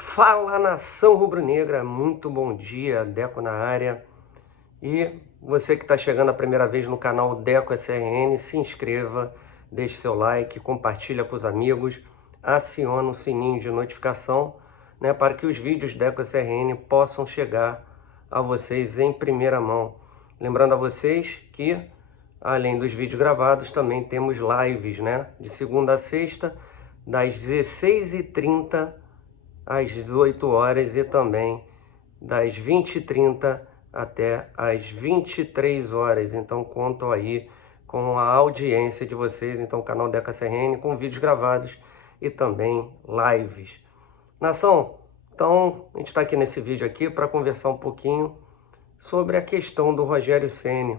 Fala, nação rubro-negra, muito bom dia, Deco na área. E você que está chegando a primeira vez no canal Deco SRN, se inscreva, deixe seu like, compartilha com os amigos, aciona o sininho de notificação, né, para que os vídeos Deco SRN possam chegar a vocês em primeira mão. Lembrando a vocês que, além dos vídeos gravados, também temos lives, né, de segunda a sexta, das 16h30 às 18 horas e também das 20h30 até às 23 horas. Então conto aí com a audiência de vocês, então o canal Deco SRN com vídeos gravados e também lives. Nação, então a gente está aqui nesse vídeo aqui para conversar um pouquinho sobre a questão do Rogério Ceni,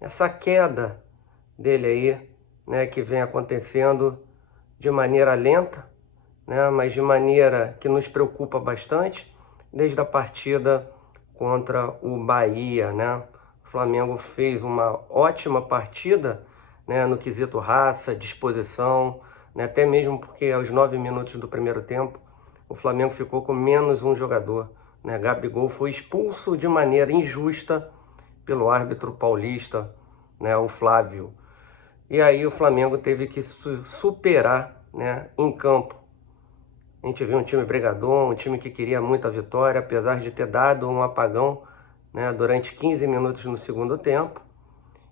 essa queda dele aí, né, que vem acontecendo de maneira lenta, né, mas de maneira que nos preocupa bastante, desde a partida contra o Bahia, né? O Flamengo fez uma ótima partida, né, no quesito raça, disposição, né, até mesmo porque aos 9 minutos do primeiro tempo, o Flamengo ficou com menos um jogador, né? Gabigol foi expulso de maneira injusta pelo árbitro paulista, né, o Flávio. E aí o Flamengo teve que superar, né, em campo. A gente viu um time brigador, um time que queria muito a vitória, apesar de ter dado um apagão, né, durante 15 minutos no segundo tempo.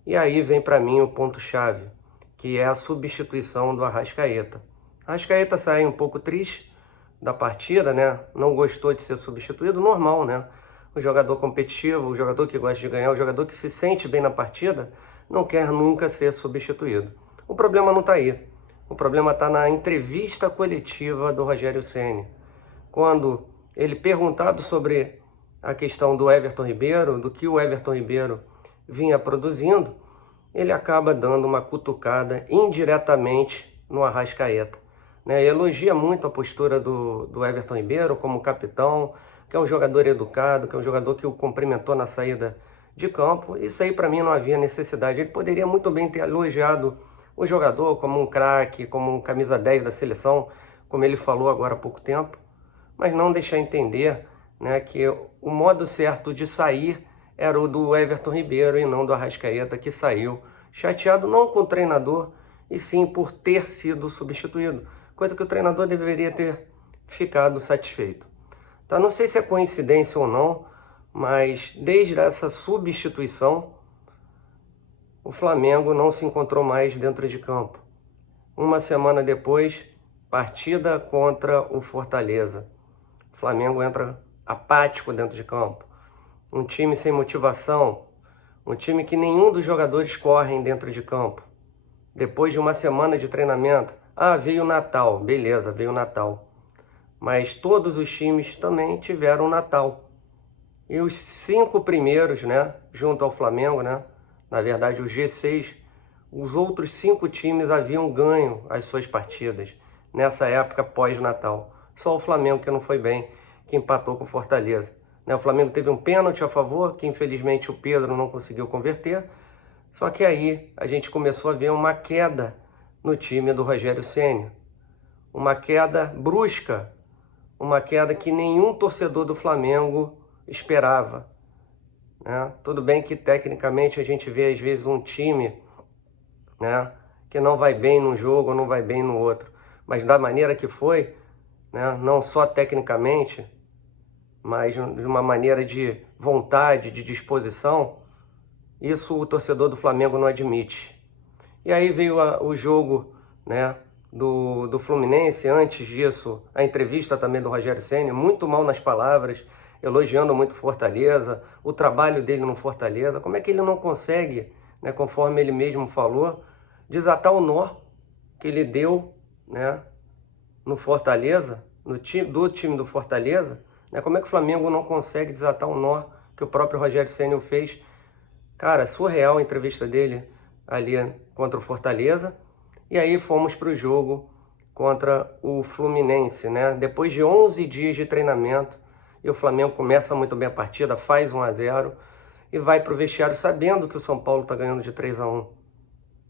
E aí vem para mim o ponto-chave, que é a substituição do Arrascaeta. O Arrascaeta sai um pouco triste da partida, né? Não gostou de ser substituído, normal, né? O jogador competitivo, o jogador que gosta de ganhar, o jogador que se sente bem na partida, não quer nunca ser substituído. O problema não está aí. O problema está na entrevista coletiva do Rogério Ceni. Quando ele perguntado sobre a questão do Everton Ribeiro, do que o Everton Ribeiro vinha produzindo, ele acaba dando uma cutucada indiretamente no Arrascaeta, né? Elogia muito a postura do Everton Ribeiro como capitão, que é um jogador educado, que é um jogador que o cumprimentou na saída de campo. Isso aí para mim não havia necessidade. Ele poderia muito bem ter elogiado o jogador como um craque, como um camisa 10 da seleção, como ele falou agora há pouco tempo, mas não deixar entender, né, que o modo certo de sair era o do Everton Ribeiro e não do Arrascaeta, que saiu chateado não com o treinador, e sim por ter sido substituído, coisa que o treinador deveria ter ficado satisfeito. Tá? Não sei se é coincidência ou não, mas desde essa substituição, o Flamengo não se encontrou mais dentro de campo. Uma semana depois, partida contra o Fortaleza. O Flamengo entra apático dentro de campo. Um time sem motivação, um time que nenhum dos jogadores correm dentro de campo. Depois de uma semana de treinamento, veio o Natal, beleza, veio o Natal. Mas todos os times também tiveram o Natal. E os 5 primeiros, né, junto ao Flamengo, né, na verdade o G6, os outros 5 times haviam ganho as suas partidas nessa época pós-Natal. Só o Flamengo que não foi bem, que empatou com o Fortaleza. O Flamengo teve um pênalti a favor, que infelizmente o Pedro não conseguiu converter. Só que aí a gente começou a ver uma queda no time do Rogério Ceni. Uma queda brusca, uma queda que nenhum torcedor do Flamengo esperava. Tudo bem que tecnicamente a gente vê às vezes um time, né, que não vai bem num jogo, não vai bem no outro, mas da maneira que foi, né, não só tecnicamente, mas de uma maneira de vontade, de disposição, isso o torcedor do Flamengo não admite. E aí veio o jogo, né, do Fluminense. Antes disso, a entrevista também do Rogério Ceni, muito mal nas palavras, elogiando muito Fortaleza, o trabalho dele no Fortaleza. Como é que ele não consegue, né, conforme ele mesmo falou, desatar o nó que ele deu, né, no Fortaleza, no time do Fortaleza, né? Como é que o Flamengo não consegue desatar o nó que o próprio Rogério Ceni fez? Cara, surreal a entrevista dele ali contra o Fortaleza. E aí fomos para o jogo contra o Fluminense, né? Depois de 11 dias de treinamento, e o Flamengo começa muito bem a partida, faz 1-0 e vai para o vestiário sabendo que o São Paulo está ganhando de 3-1.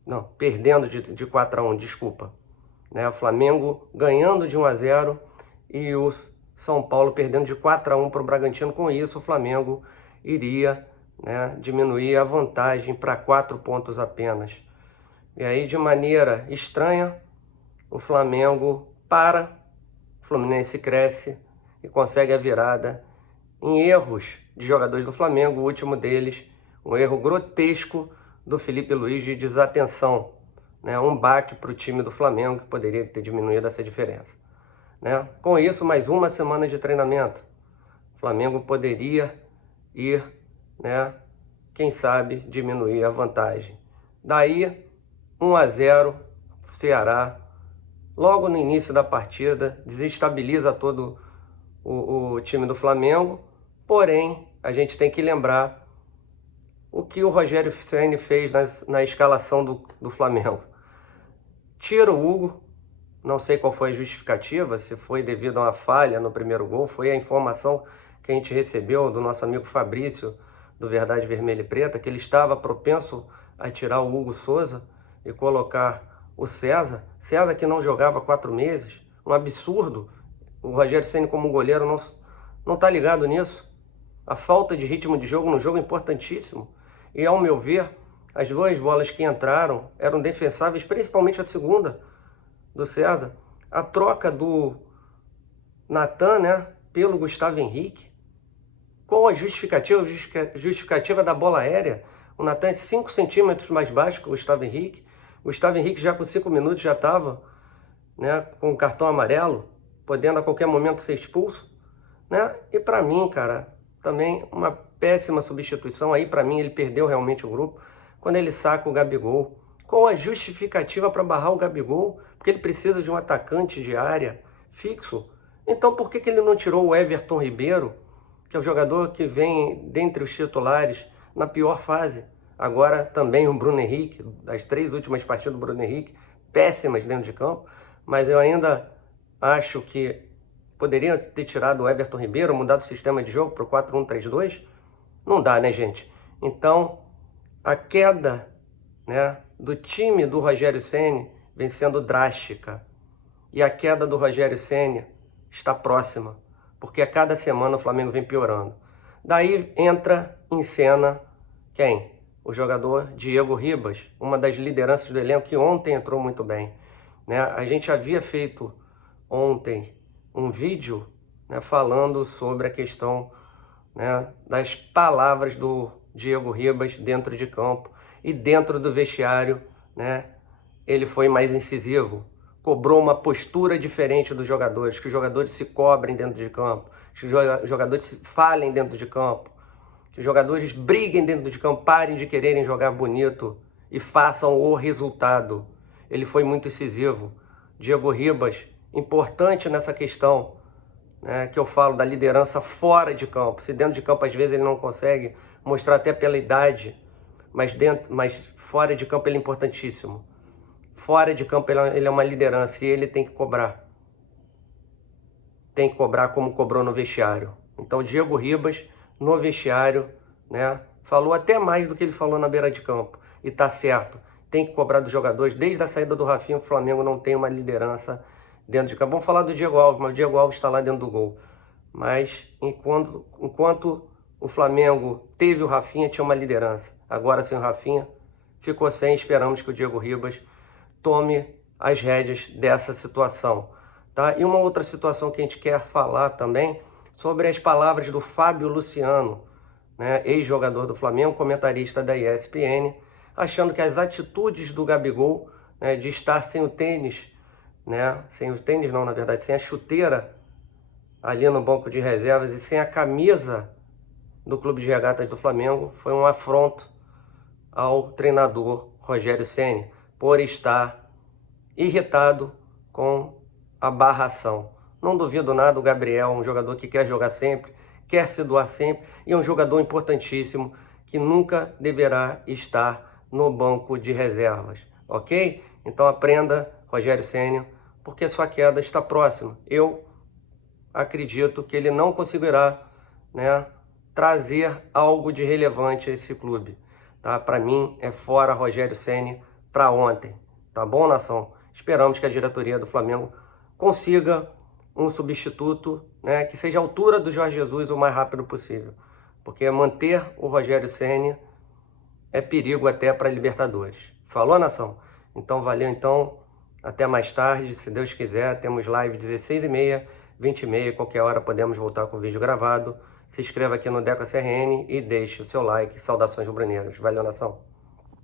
Não, perdendo de 4-1, desculpa. O Flamengo ganhando de 1-0 e o São Paulo perdendo de 4-1 para o Bragantino. Com isso, o Flamengo iria, né, diminuir a vantagem para 4 pontos apenas. E aí, de maneira estranha, o Flamengo para, o Fluminense cresce e consegue a virada em erros de jogadores do Flamengo. O último deles, um erro grotesco do Felipe Luiz de desatenção, né? Um baque para o time do Flamengo que poderia ter diminuído essa diferença, né? Com isso, mais uma semana de treinamento. O Flamengo poderia ir, né, quem sabe, diminuir a vantagem. Daí, 1-0, Ceará, logo no início da partida, desestabiliza todo o time do Flamengo. Porém, a gente tem que lembrar o que o Rogério Ceni fez na escalação do Flamengo. Tira o Hugo, não sei qual foi a justificativa, se foi devido a uma falha no primeiro gol, foi a informação que a gente recebeu do nosso amigo Fabrício, do Verdade Vermelha e Preta, que ele estava propenso a tirar o Hugo Souza e colocar o César. César que não jogava há 4 meses, um absurdo. O Rogério Ceni como goleiro não está ligado nisso. A falta de ritmo de jogo num jogo importantíssimo. E ao meu ver, as 2 bolas que entraram eram defensáveis, principalmente a segunda do César. A troca do Natan, né, pelo Gustavo Henrique, com a justificativa da bola aérea. O Natan é 5 centímetros mais baixo que o Gustavo Henrique. O Gustavo Henrique já com 5 minutos já estava, né, com o cartão amarelo, podendo a qualquer momento ser expulso, né? E para mim, cara, também uma péssima substituição. Aí para mim ele perdeu realmente o grupo quando ele saca o Gabigol, com a justificativa para barrar o Gabigol, porque ele precisa de um atacante de área fixo. Então por que ele não tirou o Everton Ribeiro, que é o jogador que vem dentre os titulares na pior fase? Agora também o Bruno Henrique, das 3 últimas partidas do Bruno Henrique, péssimas dentro de campo, mas eu ainda acho que poderia ter tirado o Everton Ribeiro, mudado o sistema de jogo para o 4-1-3-2. Não dá, né, gente? Então, a queda, né, do time do Rogério Ceni vem sendo drástica. E a queda do Rogério Ceni está próxima, porque a cada semana o Flamengo vem piorando. Daí entra em cena quem? O jogador Diego Ribas, uma das lideranças do elenco, que ontem entrou muito bem, né? A gente havia feito ontem um vídeo, né, falando sobre a questão, né, das palavras do Diego Ribas dentro de campo e dentro do vestiário, né? Ele foi mais incisivo, cobrou uma postura diferente dos jogadores, que os jogadores se cobrem dentro de campo, que os jogadores se falem dentro de campo, que os jogadores briguem dentro de campo, parem de quererem jogar bonito e façam o resultado. Ele foi muito incisivo. Diego Ribas, importante nessa questão, né, que eu falo da liderança fora de campo. Se dentro de campo às vezes ele não consegue mostrar, até pela idade, mas fora de campo ele é importantíssimo. Fora de campo ele é uma liderança e ele tem que cobrar. Tem que cobrar como cobrou no vestiário. Então Diego Ribas, no vestiário, né, falou até mais do que ele falou na beira de campo. E tá certo, tem que cobrar dos jogadores. Desde a saída do Rafinha, o Flamengo não tem uma liderança dentro de campo. Vamos falar do Diego Alves, mas o Diego Alves está lá dentro do gol. Mas enquanto o Flamengo teve o Rafinha, tinha uma liderança. Agora sem o Rafinha, ficou sem. Esperamos que o Diego Ribas tome as rédeas dessa situação, tá? E uma outra situação que a gente quer falar também, sobre as palavras do Fábio Luciano, né, ex-jogador do Flamengo, comentarista da ESPN, achando que as atitudes do Gabigol, né, de estar sem o tênis, né, sem o tênis não, na verdade, sem a chuteira ali no banco de reservas e sem a camisa do Clube de Regatas do Flamengo, foi um afronto ao treinador Rogério Ceni, por estar irritado com a barração. Não duvido nada, o Gabriel, um jogador que quer jogar sempre, quer se doar sempre, e é um jogador importantíssimo que nunca deverá estar no banco de reservas, ok? Então aprenda, Rogério Ceni, porque sua queda está próxima. Eu acredito que ele não conseguirá, né, trazer algo de relevante a esse clube, tá? Para mim é fora Rogério Ceni para ontem, tá bom, nação? Esperamos que a diretoria do Flamengo consiga um substituto, né, que seja a altura do Jorge Jesus o mais rápido possível. Porque manter o Rogério Ceni é perigo até para a Libertadores. Falou, nação? Então valeu, então. Até mais tarde, se Deus quiser. Temos live 16h30, 20h30, qualquer hora podemos voltar com o vídeo gravado. Se inscreva aqui no Deco SRN e deixe o seu like. Saudações rubro-negras. Valeu, nação.